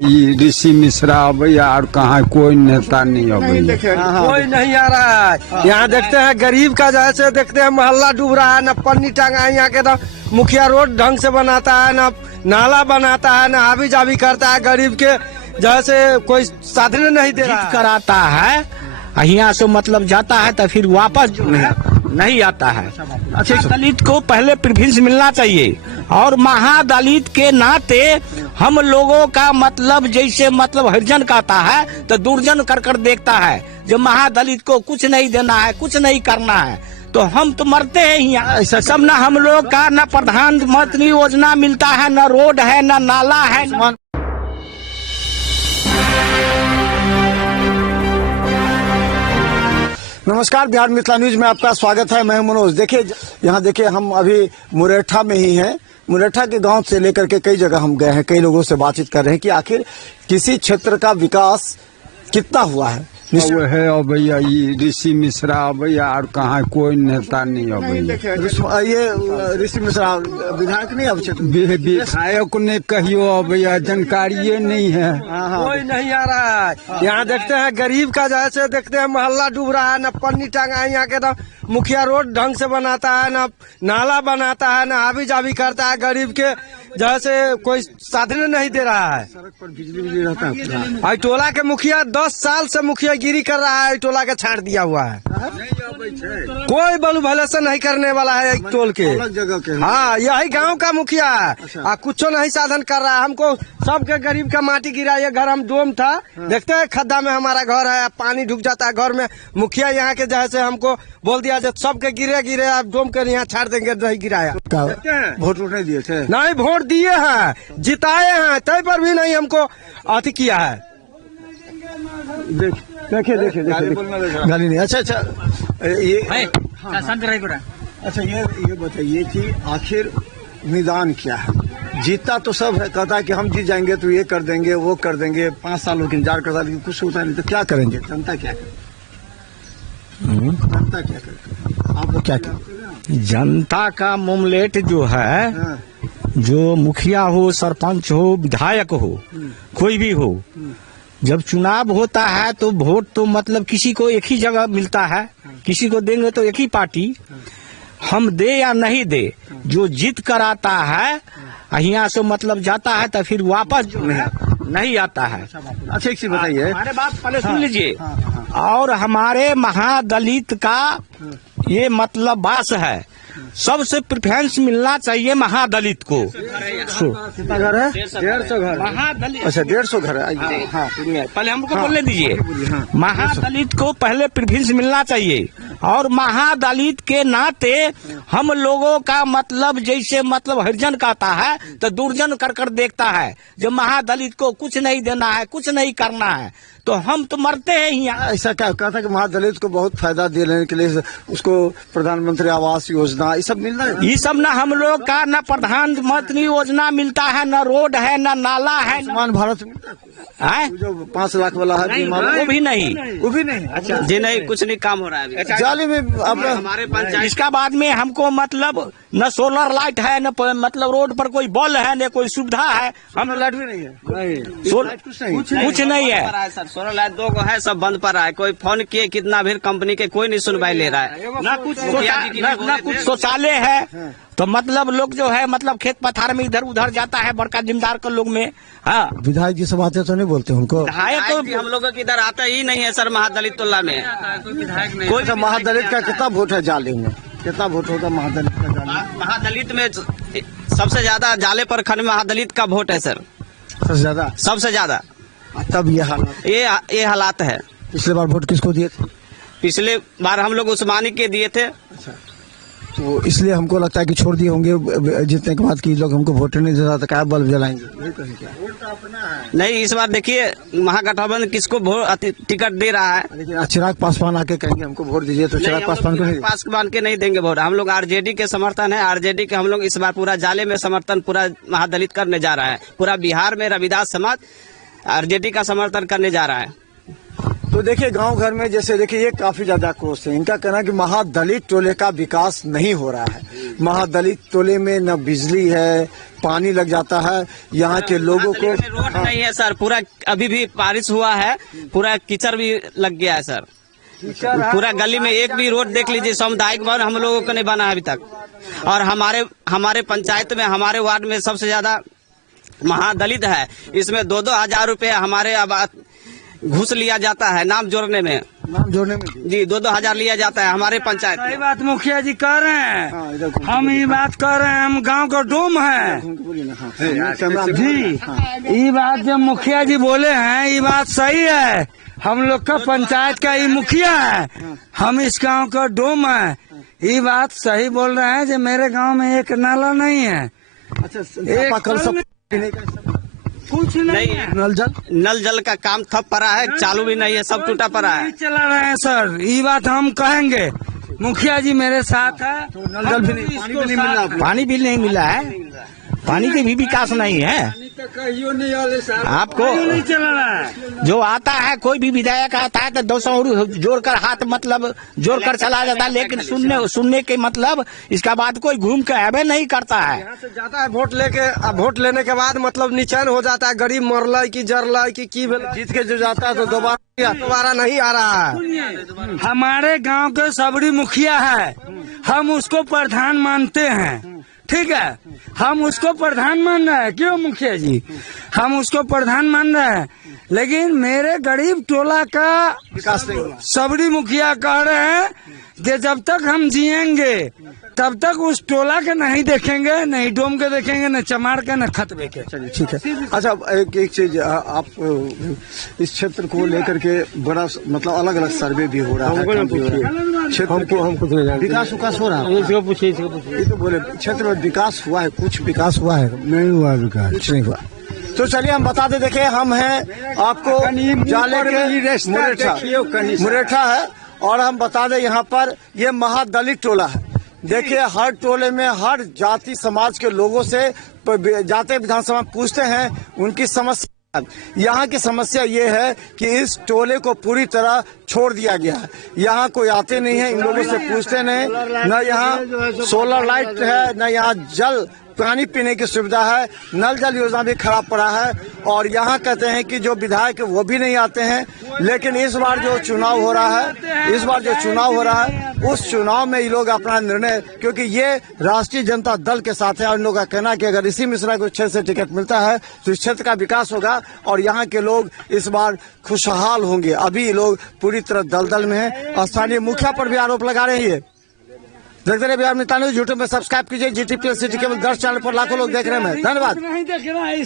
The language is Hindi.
ऋषि मिश्रा भैया और कहाँ कोई नेता नहीं है, कोई नहीं आ रहा है। यहाँ देखते हैं गरीब का जैसे देखते हैं मोहल्ला डूब रहा है, न पन्नी टांगा है यहाँ के, न मुखिया रोड ढंग से बनाता है, न नाला बनाता है, न आबी जाबी करता है। गरीब के जैसे कोई साधन नहीं दे रहा कराता है। यहाँ से मतलब जाता है तो फिर वापस नहीं आता है। अच्छा, दलित को पहले प्रेफरेंस मिलना चाहिए और महादलित के नाते हम लोगों का मतलब जैसे मतलब हरिजन कहता है तो दुर्जन कर देखता है। जो महादलित को कुछ नहीं देना है, कुछ नहीं करना है, तो हम तो मरते हैं यहाँ। सब ना हम लोग का न प्रधानमंत्री योजना मिलता है, न रोड है, न नाला है। नमस्कार, बिहार मिथिला न्यूज में आपका स्वागत है। मैं मनोज। देखिए, यहाँ देखिए हम अभी मुरेठा में ही हैं। मुरेठा के गांव से लेकर के कई जगह हम गए हैं, कई लोगों से बातचीत कर रहे हैं कि आखिर किसी क्षेत्र का विकास कितना हुआ है। वो है और भैया ये ऋषि मिश्रा भैया और कहाँ कोई नेता नहीं है भैया। ये ऋषि मिश्रा विधायक नहीं, अब विधायक ने कहियो भैया, जानकारी नहीं है। कोई नहीं आ रहा है। यहाँ देखते हैं गरीब का जैसे देखते हैं मोहल्ला डूब रहा है, न पन्नी टांगा है यहाँ के, न मुखिया रोड ढंग से बनाता है, न नाला बनाता है, न आबी जाबी करता है। गरीब के जैसे कोई साधन नहीं दे रहा है। सड़क पर बिजली रहता है। टोला के मुखिया 10 साल से मुखिया गिरी कर रहा है। टोला का छाड़ दिया हुआ है, कोई बलू भले से नहीं करने वाला है। एक टोल के अलग जगह के, हाँ, यही गांव का मुखिया है। कुछ नहीं साधन कर रहा है। हमको सबके गरीब का माटी गिरा। ये घर हम डोम था, देखते हैं खड्डा में हमारा घर है, पानी ढुक जाता है घर में। मुखिया यहाँ के जैसे हमको बोल दिया जब सबके गिरे आप डोम कर यहाँ छाड़ देंगे, नहीं गिराया। वोट नहीं दिए थे? नहीं, वोट दिए हैं, जिताए हैं, तय पर भी नहीं हमको अति किया है। देखिए गाली नहीं। अच्छा, ये अच्छा, ये बताइए कि आखिर निदान क्या है? जीतता तो सब है, कहता है कि हम जीत जाएंगे तो ये कर देंगे, वो कर देंगे, 5 साल इंतजार करता, लेकिन कुछ होता नहीं। तो क्या करेंगे? जनता क्या करे? जनता क्या करे? आप क्या करें? जनता का मुमलेट जो है, जो मुखिया हो, सरपंच हो, विधायक हो, कोई भी हो, जब चुनाव होता है तो वोट तो मतलब किसी को एक ही जगह मिलता है, किसी को देंगे तो एक ही पार्टी। हम दे या नहीं दे, जो जीत कर आता है यहाँ से मतलब जाता है तो फिर वापस नहीं आता है। अच्छा, एक चीज बताइए, हमारे बात पहले सुन लीजिए। और हमारे महादलित का ये मतलब बात है, सबसे प्रेफरेंस मिलना चाहिए महादलित को। कितना घर है? 150 घर। महादलित, अच्छा, 150 घर है। हाँ, पहले हमको बोलने दीजिए। महादलित को पहले प्रेफरेंस मिलना चाहिए और महादलित के नाते हम लोगों का मतलब जैसे मतलब हरिजन कहता है तो दुर्जन कर देखता है। जो महादलित को कुछ नहीं देना है, कुछ नहीं करना है, तो हम तो मरते हैं यहाँ। ऐसा क्या कहता कि महादलित को बहुत फायदा देने के लिए उसको प्रधानमंत्री आवास योजना ये सब मिल रहा है? ये सब ना हम लोग का न प्रधानमंत्री योजना मिलता है, न रोड है, न नाला है। आयुष्मान भारत मिलता है जो 5 लाख वाला है, वो भी नहीं। अच्छा जी नहीं, कुछ नहीं काम हो रहा है अभी। जाली में हमारे पंचायत। इसका बाद में हमको मतलब न सोलर लाइट है, न मतलब रोड पर कोई बॉल है, न कोई सुविधा है। हम लाइट भी नहीं है। कुछ नहीं है सर, सोलर लाइट 2 को है, सब बंद पर रहा है। कोई फोन किए कितना भी कंपनी के, कोई नहीं सुनवाई ले रहा है। ना कुछ शौचालय है। तो मतलब लोग जो है मतलब खेत पथार में इधर उधर जाता है, बड़का जिम्मेदार के लोग में। हाँ, विधायक जी सब आते तो नहीं बोलते उनको? विधायक तो हम लोगों की इधर आता ही नहीं है सर। महादलित टोला में कोई तो महादलित का कितना वोट है जाले में? कितना वोट होगा महादलित का? महादलित में सबसे ज्यादा जाले पर खंड महादलित का वोट है सर, सबसे ज्यादा। तब ये हालात है। पिछले बार वोट किसको दिए थे? पिछले बार हम लोग उस्मानी के दिए थे। तो इसलिए हमको लगता है कि छोड़ दिए होंगे जीतने के बाद कि लोग हमको वोट नहीं देता तो क्या बल्ब जलाएंगे? नहीं, इस बार देखिए महागठबंधन किसको टिकट दे रहा है। लेकिन चिराग पासवान आके कहेंगे हमको वोट दीजिए, तो चिराग पासवान को नहीं, पासवान के नहीं देंगे वोट। हम लोग आरजेडी के समर्थन है। आरजेडी के हम लोग इस बार पूरा जाले में समर्थन पूरा महादलित करने जा रहा है। पूरा बिहार में रविदास समाज आरजेडी का समर्थन करने जा रहा है। तो देखिए गांव घर में जैसे देखिए ये काफी ज्यादा आक्रोश है। इनका कहना है कि महादलित टोले का विकास नहीं हो रहा है। महादलित टोले में न बिजली है, पानी लग जाता है, यहाँ के लोगों को रोड नहीं है सर, पूरा अभी भी बारिश हुआ है, पूरा कीचड़ भी लग गया है सर। पूरा गली में एक भी रोड देख लीजिए, सामुदायिक भवन हम लोगों को नहीं बना है अभी तक। और हमारे पंचायत में, हमारे वार्ड में सबसे ज्यादा महादलित है। इसमें 2-2 हजार रुपए हमारे घूस लिया जाता है नाम जोड़ने में जी। 2-2 हजार लिया जाता है हमारे पंचायत में। सही बात मुखिया जी कह रहे हैं। हम ये बात कह रहे हैं, हम गांव का डोम है जी। ये बात जब मुखिया जी बोले हैं, ये बात सही है। हम लोग का पंचायत का ये मुखिया है, हम इस गांव का डोम है। ये बात सही बोल रहे हैं। जो मेरे गांव में एक नाला नहीं है। अच्छा, कुछ नहीं है। नल जल का काम ठप पड़ा है, चालू भी नहीं है, सब टूटा पड़ा है। चला रहे हैं सर, ये बात हम कहेंगे। मुखिया जी मेरे साथ है। नल जल भी नहीं, पानी भी नहीं मिल रहा। पानी भी नहीं मिला है, पानी की भी विकास नहीं है। आपको नहीं चला रहा है। जो आता है, कोई भी विधायक आता है तो 200 जोड़कर हाथ मतलब जोड़कर चला जाता है, लेकिन सुनने के मतलब इसका बाद कोई घूम के अबे नहीं करता है। यहाँ से जाता है वोट लेके, अब वोट लेने के बाद मतलब नीचान हो जाता है। गरीब मरल की जरल की जीत के जो जाता है तो दोबारा नहीं आ रहा है। हमारे गांव के सबरी मुखिया है, हम उसको प्रधान मानते हैं। ठीक है, हम उसको प्रधान मान रहे हैं। क्यों मुखिया जी, हम उसको प्रधान मान रहे हैं, लेकिन मेरे गरीब टोला का विकास नहीं हुआ। सबरी मुखिया कह रहे हैं कि जब तक हम जिएंगे तब तक उस टोला के नहीं देखेंगे, नहीं डोम के देखेंगे, न चमार के, न खतबे के। ठीक है। अच्छा, एक चीज, आप इस क्षेत्र को लेकर के बड़ा मतलब अलग अलग सर्वे भी हो रहा है। विकास हो रहा है। ये तो बोले क्षेत्र में विकास हुआ है, कुछ विकास हुआ है? नहीं हुआ विकास, कुछ नहीं हुआ। तो चलिए हम बता दें, देखिए हम हैं आपको जाले के मुरेठा है, और हम बता दें यहाँ पर ये महादलित टोला है। देखिए हर टोले में हर जाति समाज के लोगों से जाते विधानसभा पूछते हैं उनकी समस्या। यहाँ की समस्या ये है कि इस टोले को पूरी तरह छोड़ दिया गया है। यहाँ कोई आते नहीं है, इन लोगों से पूछते नहीं। न यहाँ सोलर लाइट है, न यहाँ जल पानी पीने की सुविधा है, नल जल योजना भी खराब पड़ा है। और यहाँ कहते हैं कि जो विधायक है वो भी नहीं आते हैं। लेकिन इस बार जो चुनाव हो रहा है, उस चुनाव में ये लोग अपना निर्णय, क्योंकि ये राष्ट्रीय जनता दल के साथ है, और इन लोगों का कहना है कि अगर ऋषि मिश्रा को क्षेत्र से टिकट मिलता है तो इस क्षेत्र का विकास होगा और यहाँ के लोग इस बार खुशहाल होंगे। अभी ये लोग पूरी तरह दलदल में है। स्थानीय मुखिया पर भी आरोप लगा रहे हैं। ये देखते रहे बिहार मितान यूट्यूब में सब्सक्राइब कीजिए। GTPL सिटी केवल 10 चैनल पर लाखों लोग देख रहे हैं। धन्यवाद। नहीं देख रहा है।